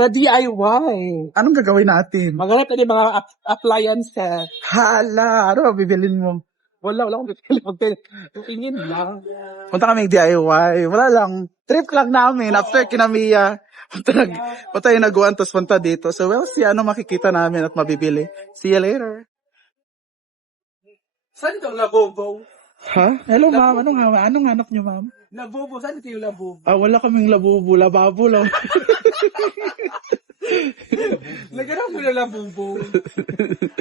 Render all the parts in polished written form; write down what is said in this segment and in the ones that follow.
Sa DIY. Anong gagawin natin? Maghanap na din mga appliances. Hala, ano ba bibilin mo? Wala akong pipili. Tingin lang. Punta kami DIY. Wala lang. Trip lang namin. After kinamiya. Punta yung naguan, tapos punta dito. So, we'll see ano makikita namin at mabibili. See you later. Saan ito ang labobo? Ha? Hello, ma'am. Anong hanap niyo, ma'am? Labobo? Saan ito yung labobo? Wala kaming labubu. Lababo lang. Naghanap mo na labobo.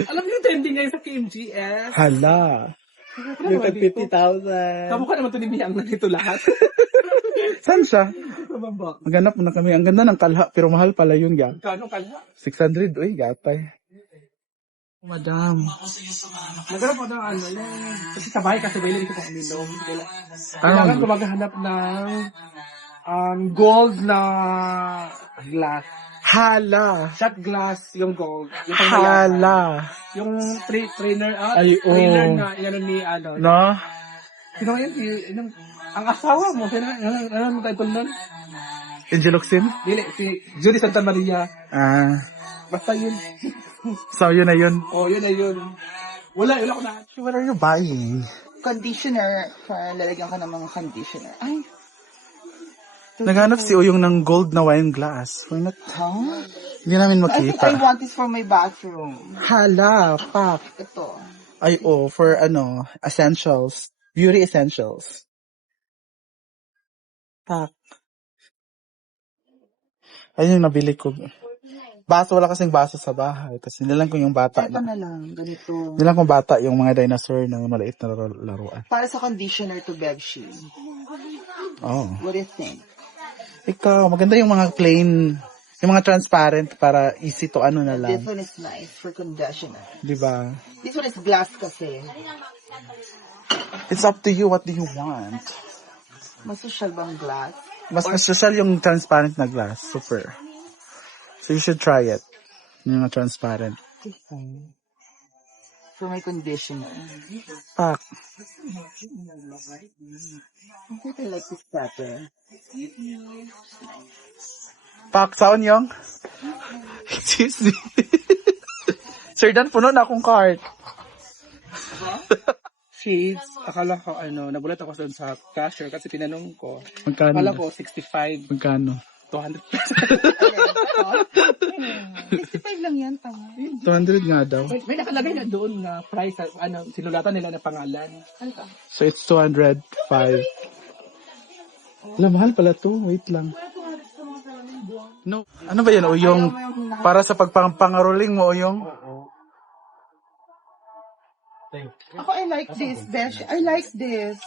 Alam niyo yung trending ngayon sa KMGS? Hala. Yung tag 50,000. Kamukha naman ito ni Miyang na dito lahat. Saan siya? Mababa. Maghanap mo na kami. Ang ganda ng kalha, pero mahal pala yun, ga. Kano kalha? 600. Uy, gatay. Madam. Naghanap mo ng ano, kasi sa bahay kasi bailin ito pang uminom. Kailangan ko maghanap ng gold na glass. Hala. Shot glass, yung gold. Yung Hala. yung trainer, Ay, trainer oh. na, yan ni, ano. No? Sino yan? Ang asawa mo, sino? Ano mo title nun? Angeloxin? Dili, si Julie Santa Maria. Basta yun. So, yun na yun. Oh, yun na yun. Wala ko na. What are you buying? Conditioner. Para lalagyan ka ng mga conditioner. Ay. Naghanap si Uyong ng gold na wine glass. Why not? Huh? Hindi namin I think I makita. want this for my bathroom. Hala, pak. Ito. Ay, for essentials. Beauty essentials. Pak. Ayun yung nabili ko. Baso, wala kasing baso sa bahay. Kasi nilang ko yung bata. Ito na lang. Ganito. Nilang kong bata yung mga dinosaur na maliit na laruan. Para sa conditioner to Bevshi. Oh. What do you think? Ikaw, maganda yung mga plain, yung mga transparent para easy to ano na This lang. one is nice for conditioner. Diba? This one is glass kasi. It's up to you. What do you want? Mas social bang glass? Mas social yung transparent na glass. Super. So you should try it. Yung mga transparent. For my conditioner. Pak. I think I like this better. Pak, saan yung? Excuse me. Sir Dan, puno na akong cart. Shades, akala ko nabulat ako doon sa cashier kasi tinanong ko. Magkano? Akala ko 65, Magkano? 200 pesos. 65 lang yan, tama. 200 nga daw. May nakalagay na doon na price, sinulatan nila na pangalan. So it's 205. Wala, mahal pala to. Wait lang. No. Ano ba yan, Uyong? Para sa pagpangaroling mo, Uyong? Ako, I like this, Besh. I like this.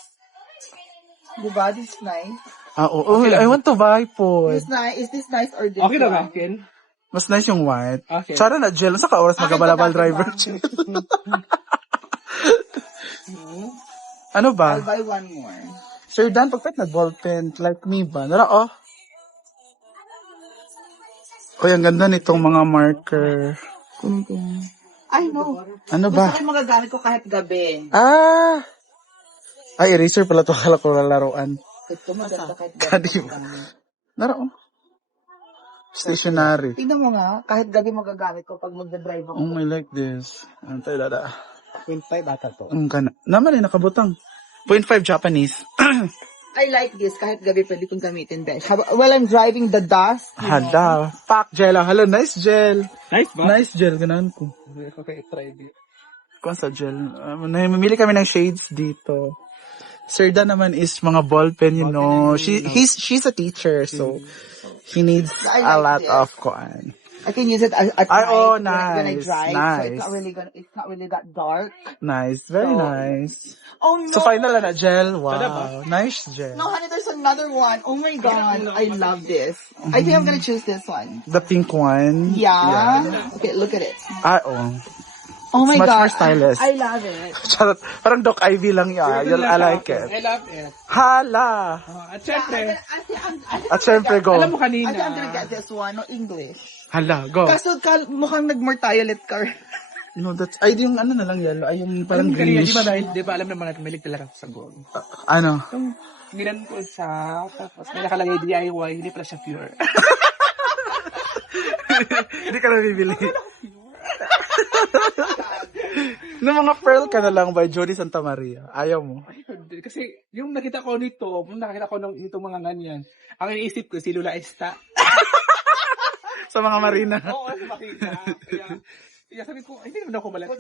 Diba? This is nice. Oo. I want to buy po. This nice. Is this nice or this Okay na one? ba, Ken? Mas nice yung white. Okay. Tsara na, gel. Sa ka-oras magabalabal driver. Ano ba? I'll buy one more. Sir Dan, pagpet na ballpen, like me ba? Nara, oh. Uy, ang ganda nitong mga marker. I know. Ano ba? Gusto ko magagamit ko kahit gabi. Ay, eraser pala to. Akala ko laruan. Ito maganda kahit Kadi gabi. ba? Nara, oh. Stationary. Tingnan mo nga, kahit gabi magagamit ko pag magdadrive ako. Oh, I like this. Ano tayo, dada? 0.5 ata to. Ang kana. Naman eh, nakabutang. 0.5 Japanese. I like this. Kahit gabi pwede kong gamitin, Besh. While I'm driving the dust. Hala. Pak gel. Hala, nice gel. Nice ba? Nice gel. Ganaan ko. Okay, try it. Kung sa gel. Mamili kami ng shades dito. Sir Dan naman is mga ballpen, you know. She's a teacher, so he needs a lot of koan. I can use it at night oh, when I nice, drive. nice. So it's not really that dark. Nice, very So, nice. Oh no! So final na gel. Wow, ba? nice gel. No, honey, there's another one. Oh my god, I love this. I think I'm gonna choose this one. The pink one. Yeah. Okay, look at it. Oh. Oh my It's much god, more stylish. I love it. Charot. Parang Doc Ivy lang yan. I like it. I love it. Hala. At syempre, At syempre, go. alam mo kanina. I think I'm gonna get this one, no English. Hala, go. Kaso mukhang nag-mortiolet ka. No, that's, ay, yung ano na lang yellow. Ay, yung parang kanina, greenish. di ba alam naman natin, may talaga sa gold. Ano? Yung ginan ko siya, tapos may nakalagay DIY, hindi pala siya pure. Hindi ka na bibili. Ng mga pearl ka na lang by Jody Santa Maria. Ayaw mo. Ay, hindi. Kasi yung nakita ko nito, nitong mga ganyan, ang iniisip ko si Lula Esta. Sa mga marina. Oo, kasi makita. Kaya sabi ko, ay, hindi naman ako malaki.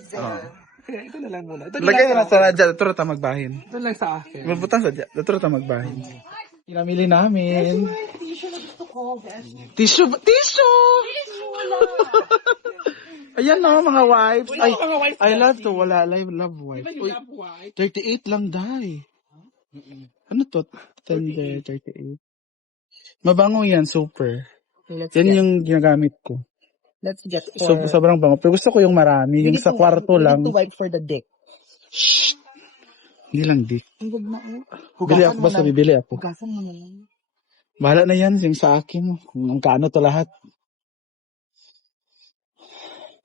Kaya ito na lang muna. Ito na Lagay lang na sa radya. Dito ta magbahin. Ito lang sa akin. Mabutang sa radya. Dito ta magbahin. Inamili namin. Tissue na gusto ko, beshi. Tissue! Tissue! Ayan na, mga wipes. Ay, mga wipes I love kasi. to. Wala, I love wipes. Diba yung love white? 38 lang, dai. Ano to? Tender, 38. Mabango yan, super. Yan yung ginagamit ko. Let's get So, sobrang bango. Pero gusto ko yung marami. Yung sa kwarto lang. to wipe for the dick. Shh! Hindi lang, di. Ang good na, Bili ako, basta bibili ako. Hugasan mo na lang. Bahala na yan, yung sa akin. Kung ang kaano to lahat.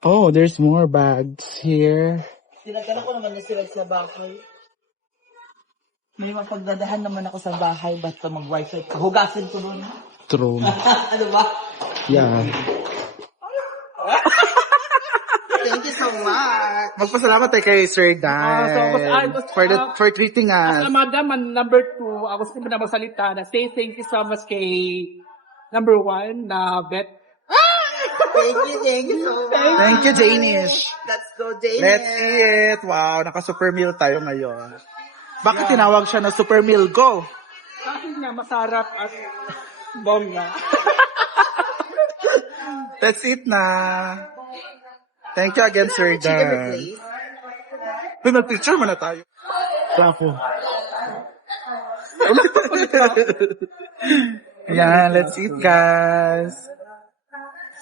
Oh, there's more bags here. Sinagdala ko naman na sila sa bahay. May mapagdadahan naman ako sa bahay, basta mag-wifi ka. Hugasan ko doon. True. Ano ba? Yeah. Thank you so much. Magpasalamat tayo kay Sir Dan for treating us. Madam, number 2, ako gusto mo na magsalita na say thank you so much kay number 1 na Bet. Thank you so much. Thank you, Danish. Let's go, Danish. Let's see it. Wow, naka-super meal tayo ngayon. Bakit tinawag siya na super meal? Go! Kasi nga masarap at bongga. Let's eat na. Thank you again, Sir Dan. Uy, mag-picture mo na tayo. Sa ako. Ayan, let's eat, guys.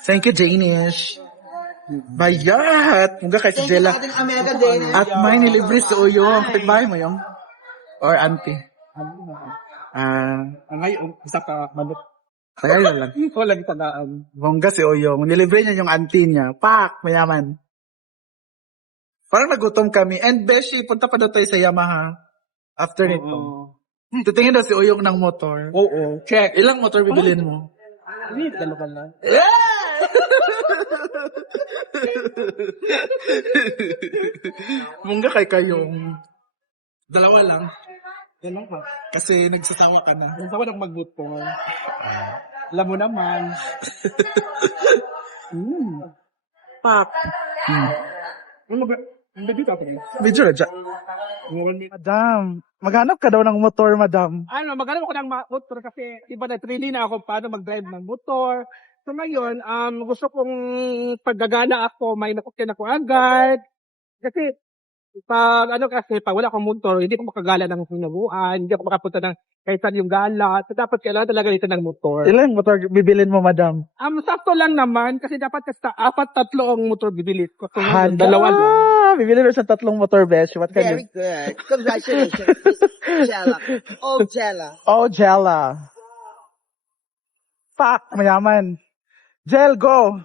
Thank you, Danish. Bayat! Mga kay si Jella. At may nilibre si Uyo. Kapitbahay mo yung? Or auntie? Ang ngayon, isa ka manok. Kaya yun lang. Walang tanaan. Bongga si Oyong. Nilibre niya yung auntie niya. Pak! Mayaman. Parang nagutom kami. And Beshi, punta pa daw tayo sa Yamaha. After nito. Titingin daw si Oyong ng motor. Oo. Check. Ilang motor bibilin mo? Hindi, dalawa lang. Mungga kay kayong. Dalawa lang. Dalawa. Kasi nagsasawa ka na. Nang tawa ng magbutol. Alam mo naman. Pak! Baby ka pa rin. Medyo na dyan. Madam, maghanap ka daw ng motor, madam. Ano, maghanap ako ng motor kasi iba na training na ako paano mag-drive ng motor. So ngayon, gusto kong paggagana ako, may nakukyan ako agad. Kasi pag wala akong motor, hindi ko makagala ng hinaguan, hindi ako makapunta ng kahit saan yung gala. So dapat kailangan talaga dito ng motor. Ilang motor bibilin mo, madam? Sakto lang naman kasi dapat kasi 4-3 ang motor bibili ko. So, Handa! dalawa lang. Bibili mo sa 3 motor, besh. What can Very good. Congratulations, Jella. Oh, Jella. Oh, Jella. Fuck, mayaman. Jel, go!